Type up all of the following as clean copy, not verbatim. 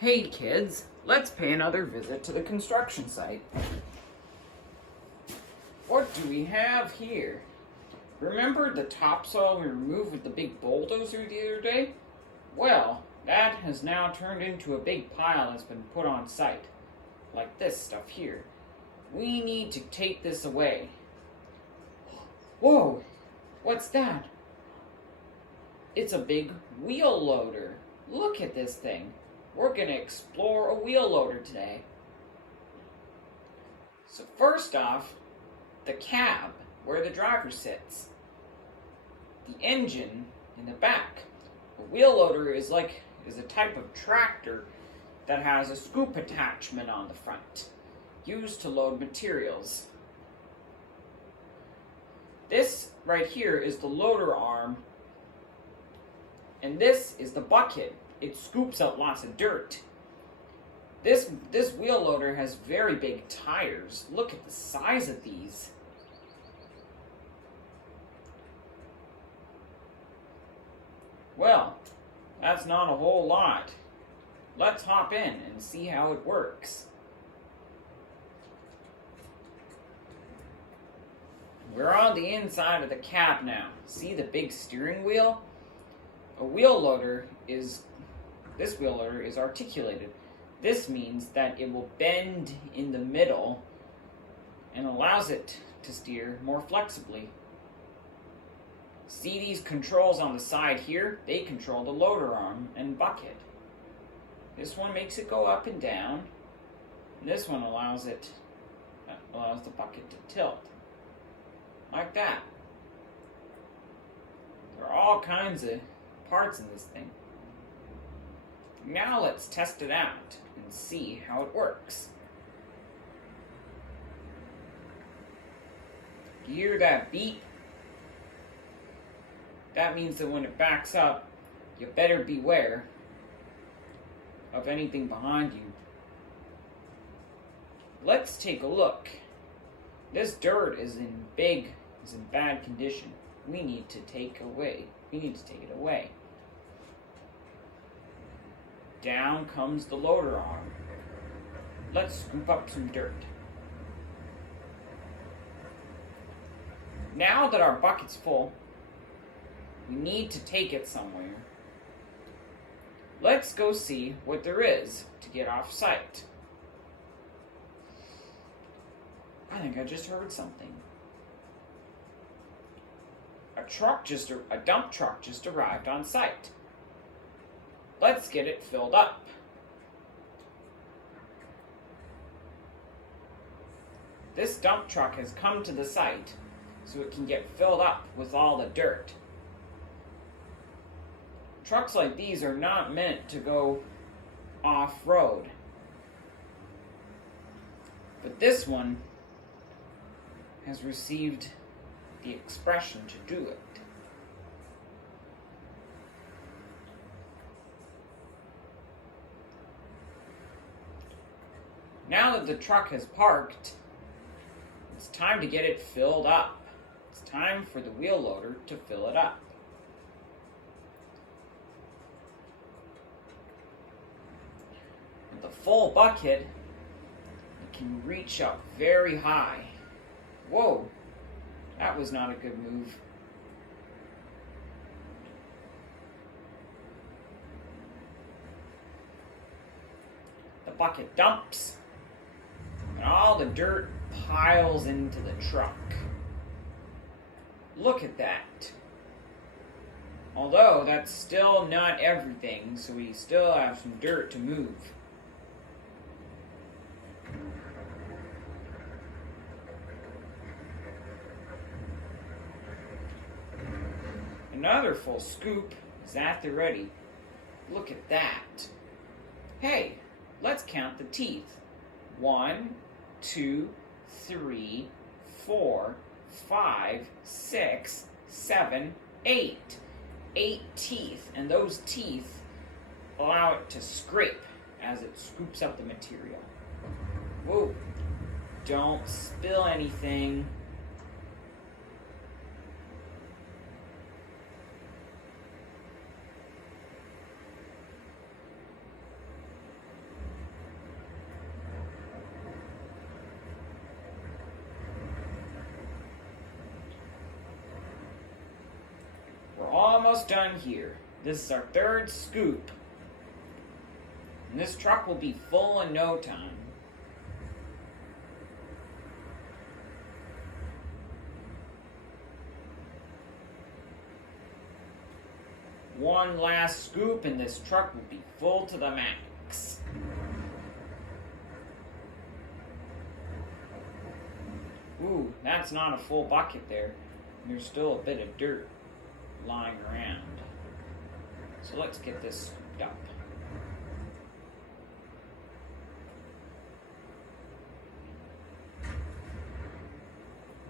Hey kids, let's pay another visit to the construction site. What do we have here? Remember the topsoil we removed with the big bulldozer the other day? Well, that has now turned into a big pile that's been put on site. Like this stuff here. We need to take this away. Whoa! What's that? It's a big wheel loader. Look at this thing. We're going to explore a wheel loader today. So first off, the cab, where the driver sits. The engine in the back. A wheel loader is a type of tractor that has a scoop attachment on the front, used to load materials. This right here is the loader arm, and this is the bucket. It scoops out lots of dirt. This wheel loader has very big tires. Look at the size of these. Well, that's not a whole lot. Let's hop in and see how it works. We're on the inside of the cab now. See the big steering wheel? This wheel loader is articulated. This means that it will bend in the middle and allows it to steer more flexibly. See these controls on the side here? They control the loader arm and bucket. This one makes it go up and down. And this one allows the bucket to tilt. Like that. There are all kinds of parts in this thing. Now let's test it out and see how it works. You hear that beep? That means that when it backs up, you better beware of anything behind you. Let's take a look. This dirt is in bad condition. We need to take it away. Down comes the loader arm. Let's scoop up some dirt. Now that our bucket's full, we need to take it somewhere. Let's go see what there is to get off site. I think I just heard something. A dump truck just arrived on site. Let's get it filled up. This dump truck has come to the site so it can get filled up with all the dirt. Trucks like these are not meant to go off-road. But this one has received the expression to do it. Now that the truck has parked, it's time to get it filled up. It's time for the wheel loader to fill it up. With the full bucket, it can reach up very high. Whoa, that was not a good move. The bucket dumps, and all the dirt piles into the truck. Look at that. Although that's still not everything, so we still have some dirt to move. Another full scoop is at the ready. Look at that. Hey, let's count the teeth. 1, 2, 3, 4, 5, 6, 7, 8. 8 teeth, and those teeth allow it to scrape as it scoops up the material. Whoa, don't spill anything. almost done here. This is our third scoop. And this truck will be full in no time. One last scoop and this truck will be full to the max. Ooh, that's not a full bucket there. There's still a bit of dirt lying around. So let's get this scooped up.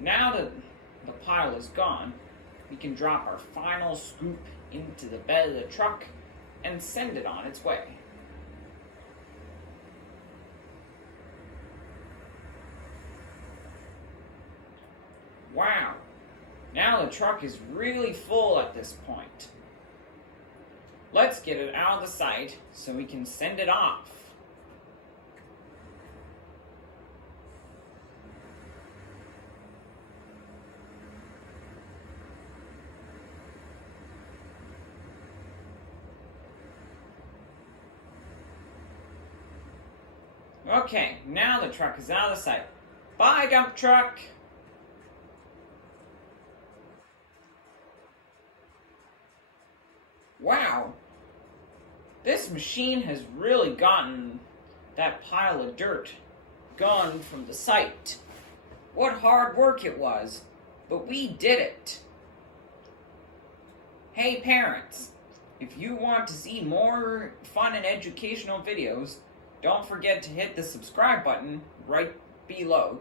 Now that the pile is gone, we can drop our final scoop into the bed of the truck and send it on its way. Wow, now the truck is really full at this point. Let's get it out of the sight so we can send it off. Okay, now the truck is out of the sight. Bye, dump truck! Wow, this machine has really gotten that pile of dirt gone from the site. What hard work it was, but we did it. Hey parents, if you want to see more fun and educational videos, don't forget to hit the subscribe button right below.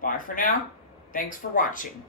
Bye for now. Thanks for watching.